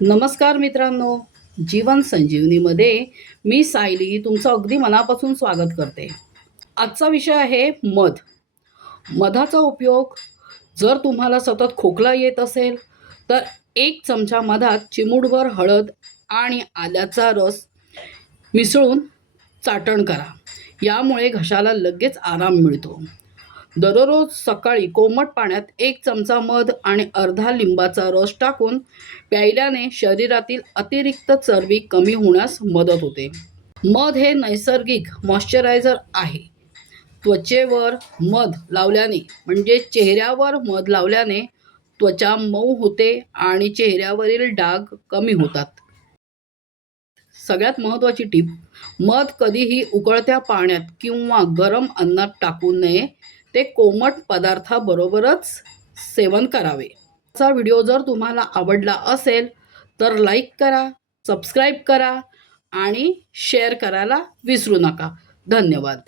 नमस्कार मित्रांनो, जीवन संजीवनीमध्ये मी सायली तुमचं अगदी मनापासून स्वागत करते. आजचा विषय आहे मध. मधाचा उपयोग जर तुम्हाला सतत खोकला येत असेल, तर 1 चमचा मधात चिमूटभर हळद आणि आल्याचा रस मिसळून चाटण करा. यामुळे घशाला लगेच आराम मिळतो. दररोज सकाळी कोमट पाण्यात 1 चमचा मध आणि अर्धा लिंबाचा रस टाकून प्यायल्याने शरीरातील अतिरिक्त चरबी कमी होण्यास मदत होते. मध हे नैसर्गिक मॉइश्चरायझर आहे. त्वचेवर मध लावल्याने म्हणजे चेहऱ्यावर मध लावल्याने त्वचा मऊ होते आणि चेहऱ्यावरील डाग कमी होतात. सगळ्यात महत्त्वाची टीप, मध कधीही उकळत्या पाण्यात किंवा गरम अन्नात टाकू नये. ते कोमट पदार्थाबरोबरच सेवन करावे. आजचा व्हिडिओ जर तुम्हाला आवडला असेल तर लाईक करा, सबस्क्राईब करा आणि शेअर करायला विसरू नका. धन्यवाद.